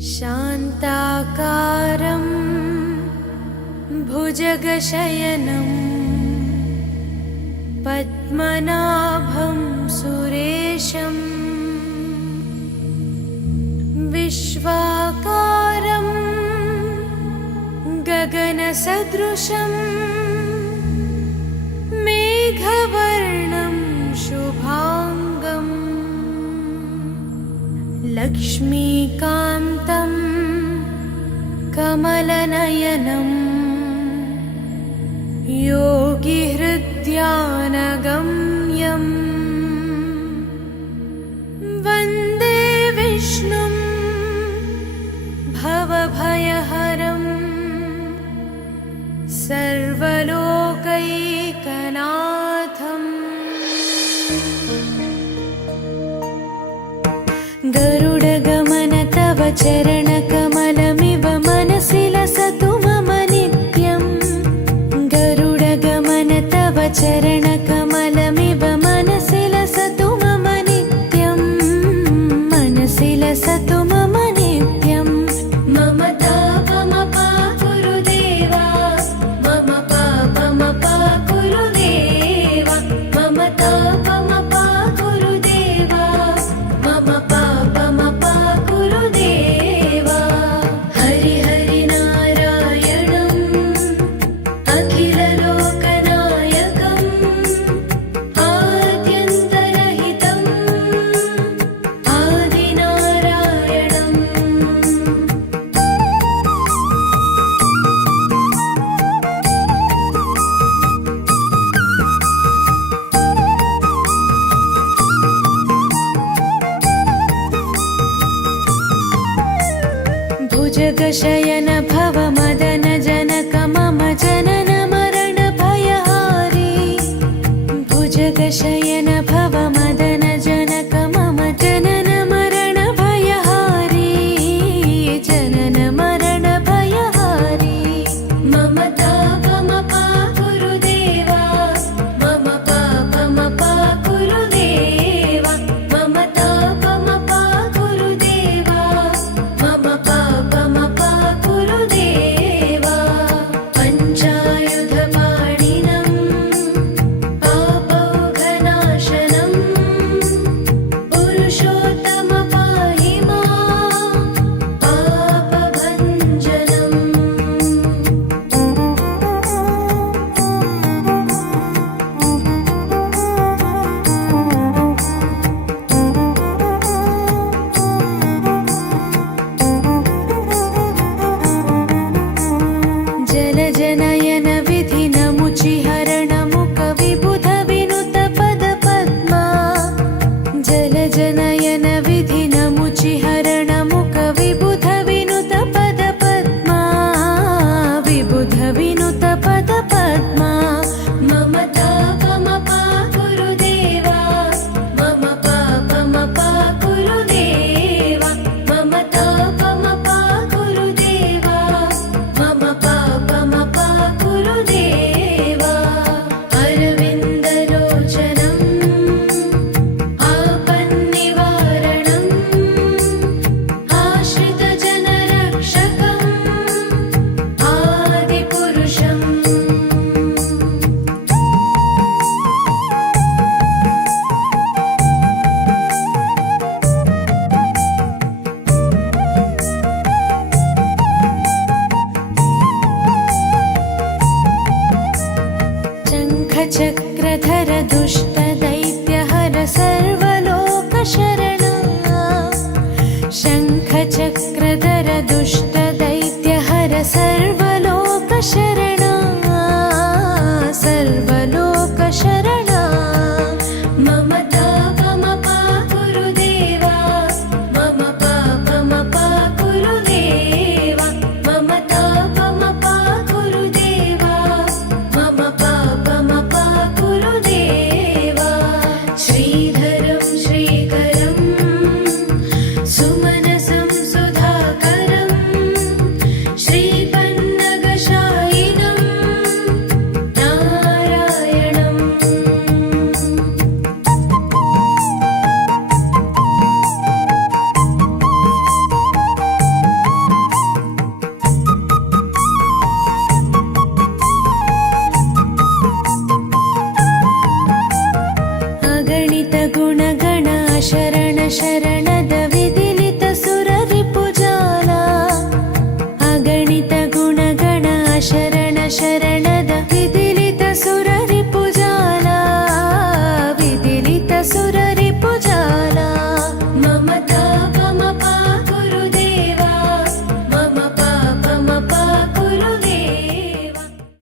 शान्ताकारं भुजगशयनं पद्मनाभं सुरेशं विश्वाकारं गगनसदृशं मेघवर्णं शुभांगं लक्ष्मीकान्तं कमलनयनं योगिहृद्यानगम्यं वन्दे विष्णुं भवभयहरं सर्वलोकैकनाथम्। गरुडगमन तव चरणकमलमिव मनसि लसतु मम नित्यम्। गरुडगमन तव चरणकमलमिव मनसि लसतु मम नित्यम्। मनसि लसतु मम नित्यम्। मम तापमपा गुरुदेवा, मम पापमपा गुरुदेवा, मम तापमपा गुरुदेवा, मम पापमपा गुरुदेवा। हरि हरि नारायणम् अखिललोकनायकम् आद्यन्तरहितम् आदिनारायणम्। भुजगशयन भव मदन जनक मम जनन मरण भयहारी। भुजगशयन भव मदन जनक मम जनन मरण भयहारी। जनन मरण भयहारी। मम तापमपा गुरुदेवा, मम पापमपा गुरुदेवा, मम तापमपा गुरुदेवा, मम पापमपा गुरुदेवा। पञ्चायुधपाणिनं पापौघनाशनं पुरुषोत्तम पाहि मां पापभञ्जनम्। जलजनयन विधिनमुचिहरणमुख विबुध विनुत पदपद्मा। जलजनयन विधिनमुचिहरणमुख विबुध विनुत पदपद्मा। विबुध विनुत पदपद्मा। मम तापमपा गुरुदेवा, मम पापमपा गुरुदेवा, मम तापमपा गुरुदेवा, मम पापमपा गुरुदेवा। अरविन्दलोचनम् आपन्निवारणम् आश्रितजनरक्षकम् आदिपुरुषम्। शङ्खचक्रधर दुष्टदैत्यहर सर्वलोकशरणा। शङ्खचक्रधर